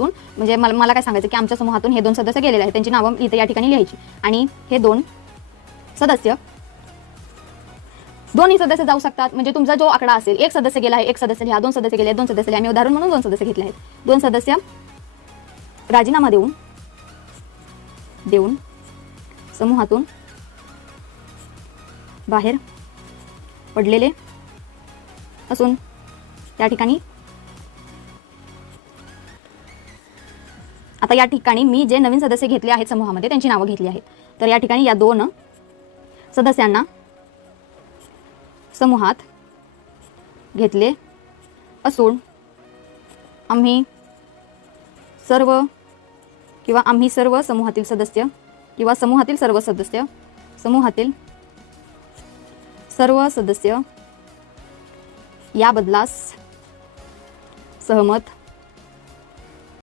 म्हणजे मला मला काय सांगायचं की आमच्या समूहातून हे दोन सदस्य गेलेले आहेत. त्यांची नावं इथे या ठिकाणी लिहायची. आणि हे दोन सदस्य दोन्ही सदस्य जाऊ शकतात. म्हणजे तुमचा जो आकडा असेल एक सदस्य गेला आहे एक सदस्य लिहा. दोन सदस्य गेले दोन सदस्य लिहा. मी उदाहरण म्हणून दोन सदस्य घेतले आहेत. दोन सदस्य राजीनामा देऊन देऊन समूहातून बाहेर पडलेले असून त्या ठिकाणी आता या ठिकाणी मी जे नवीन सदस्य घेतले आहेत समूहामध्ये त्यांची नावं घेतली आहेत. तर या ठिकाणी या दोन सदस्यांना समूहात घेतले असून आम्ही सर्व किंवा आम्ही सर्व समूहातील सदस्य किंवा समूहातील सर्व सदस्य समूहातील सर्व सदस्य या बदलास सहमत